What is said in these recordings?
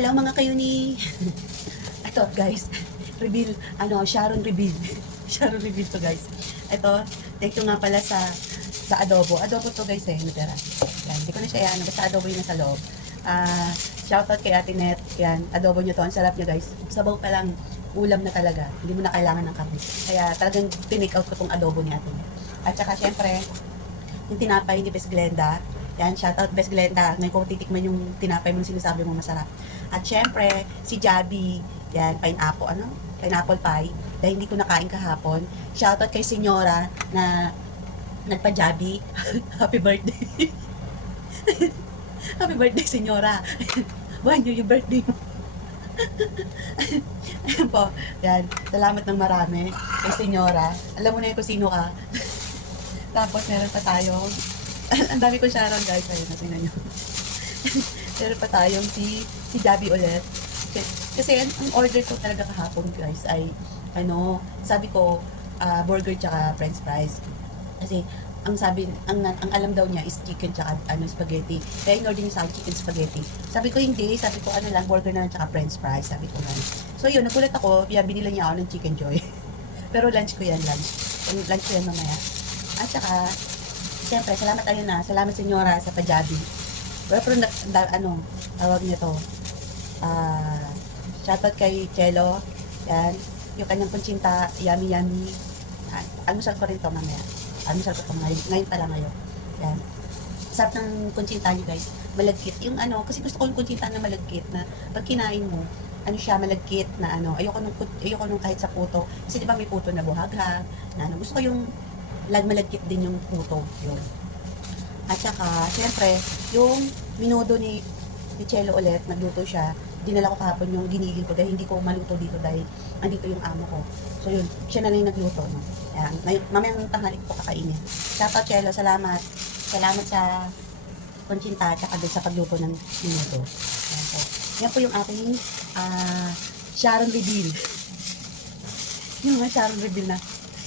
Hello mga kayo ni... Ito guys, reveal, Sharon reveal. Sharon reveal to guys. Ito, thank you nga pala sa adobo. Adobo to guys natira. Yan, hindi ko na siya basta adobo yun nasa loob. Shoutout kay Ate Net. Yan, adobo nyo to. Ang sarap nyo guys. Sabaw pa lang, ulam na talaga. Hindi mo na kailangan ng karne. Kaya talagang tinake out ko tong adobo ni Ate Net. At saka syempre, yung tinapay ni Bes Glenda. Yan, shoutout Bes Glenda. Ngayon ko titikman yung tinapay mo sinasabi mo masarap. At syempre, si Jabi. Yan, pineapple pie. Dahil hindi ko nakain kahapon. Shoutout kay Senyora na nagpa-Jabi. Happy birthday. Happy birthday, Senyora. Buwan nyo yung birthday mo. Ayan po. Yan. Salamat ng marami kay Senyora. Alam mo na yun kung sino ka. Tapos meron pa tayong ang dami ko Sharon guys. Ayun, natingnan nyo. Meron pa tayong si Jabi ulit. Kasi ang order ko talaga kahapon guys ay sabi ko burger tsaka french fries. Kasi ang alam daw niya is chicken tsaka spaghetti. Kaya in-order niya sa akin chicken spaghetti. Sabi ko hindi, sabi ko lang burger na lang tsaka french fries, sabi ko ganun. So yun, nagulat ako, binila niya ako ng chicken joy. Pero lunch ko yan, lunch ko yan mamaya. At saka siyempre, salamat Senyora sa pajabi. Pero tawag niya to. Shoutout kay Chelo. Yan. Yung kanyang kuntsinta, yummy. Almusal ko rin to mamaya. Almusal ko to ngayon pa lang ngayon. Yan. Sarap ng kuntsinta niyo guys. Malagkit. Yung kasi gusto ko yung kuntsinta na malagkit na pag kinain mo, malagkit na ayoko nung kahit sa puto. Kasi di ba may puto na buhaghag, na gusto ko yung malagkit din yung puto. Yun. At saka, syempre, yung minudo ni Chelo ulit, nagluto siya. Dinala ko kahapon yung ginigil ko dahil hindi ko maluto dito dahil andito yung amo ko. So yun, siya na lang yung nagluto. No? Ayan, mamayang tanghali ko kakainin. Shoutout Chelo, salamat. Salamat sa kuntsinta at saka din sa pagluto ng minudo. Ayan, so, yan po yung aking Sharon reveal. Yung mga Sharon reveal na.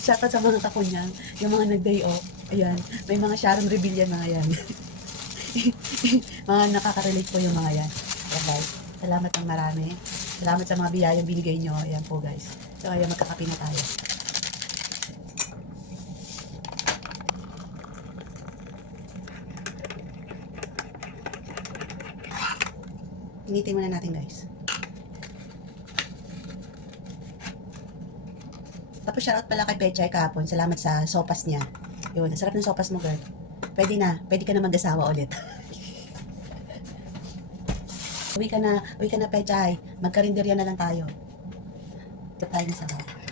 Shoutout sa mga kakunyang, yung mga nag-day off. Ayan, may mga Sharon reveal yan mga yan. Mga nakaka-relate po yung mga yan. Ayan guys, salamat ng marami. Salamat sa mga biyayang binigay nyo. Ayan po guys. So ayan, magkakape na tayo. Initin muna natin guys. Tapos shoutout pala kay Pechay kahapon. Salamat sa sopas niya. Yun, ang sarap ng sopas mo girl. Pwede ka na mag-asawa ulit. Uwi ka na Pechay. Magkarinderya na lang tayo. Ito tayo sa bawah.